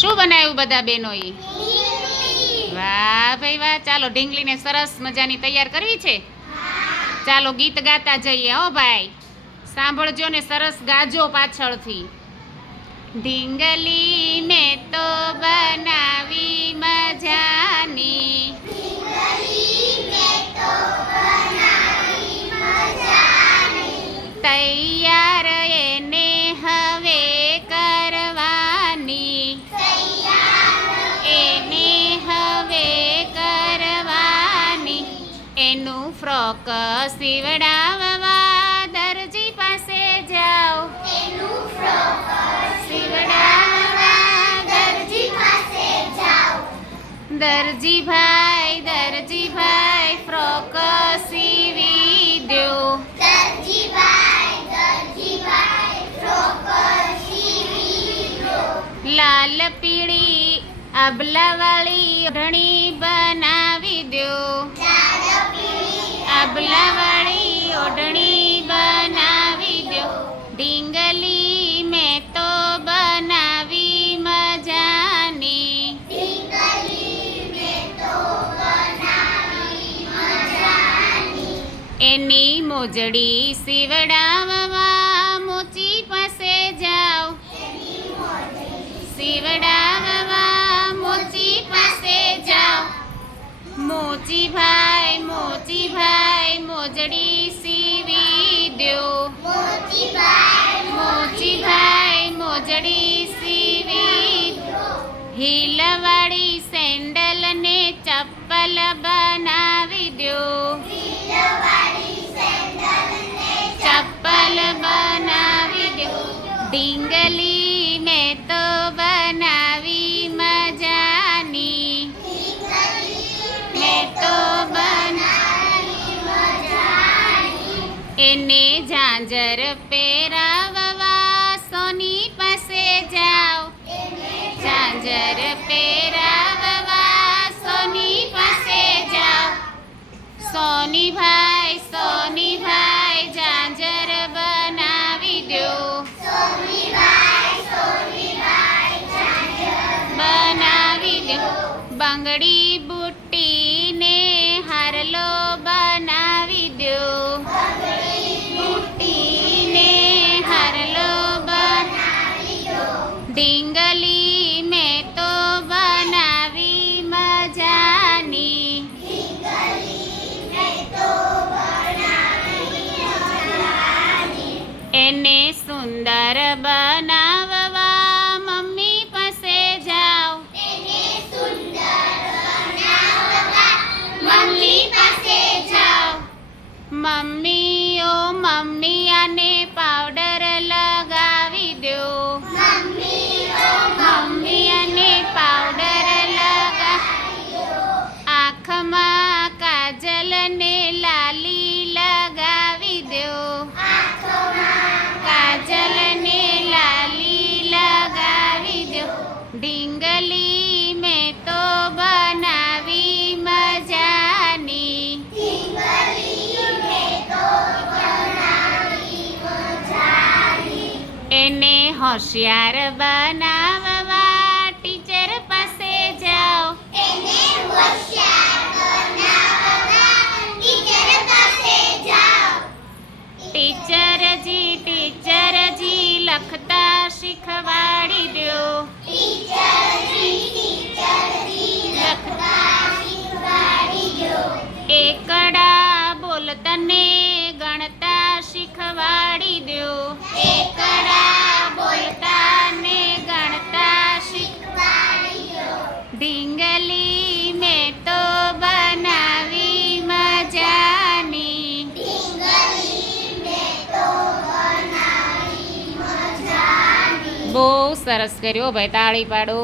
શું બનાવ્યું બધા બહેનોએ વાહ ભાઈ વાહ. ચાલો ઢીંગલીને સરસ મજાની તૈયાર કરવી છે? ચાલો ગીત ગાતા જઈએ હો ભાઈ. સાંભળજો ને સરસ ગાજો પાછળથી. ઢીંગલી મેં તો બનાવી મજાની. તૈયાર એનું ફ્રોક સીવડાવવા દરજી પાસે જાઓ. સીવડાવવા દરજી દરજી ભાઈ દરજી ભાઈ ફ્રોક સીવી દો લાલ પીળી આબલાવાળી ઓઢણી બનાવી દો ઓઢણી બનાવી દો. ઢીંગલી મેં તો બનાવી મજાની. એની મોજડી સીવડાવવા મોચી પાસે જાઓ. સીવડાવવા મોચી પાસે જાઓ. મોચી ભાઈ મોજડી સીવી દો મોચીભાઈ મોજડી સીવી હીલવાળી સેન્ડલ ને ચપ્પલ બનાવી દો ચપ્પલ બનાવી દો ડીંગલી એને ઝાંઝર પહેરાવવા સોની પાસે જાઓ. ઝાંઝર પહેરાવવા સોની પાસે જાઓ. સોની ભાઈ સોની ભાઈ ઝાંઝર બનાવી દો. બનાવી દો. બંગડી બુટ્ટીને હારલો બનાવી Mamma oh mamma એને હોશિયાર બનાવવા ટીચર પાસે જાઓ. ટીચરજી ટીચરજી લખતા શીખવાડી દો. એકડા બોલતને શીખવાડી દો. એકડા બોલતા ને ગણતા શીખવાડી દો. ઢીંગલી મેં તો બનાવી મજાની. બહુ સરસ કર્યો ભાઈ તાળી પાડો.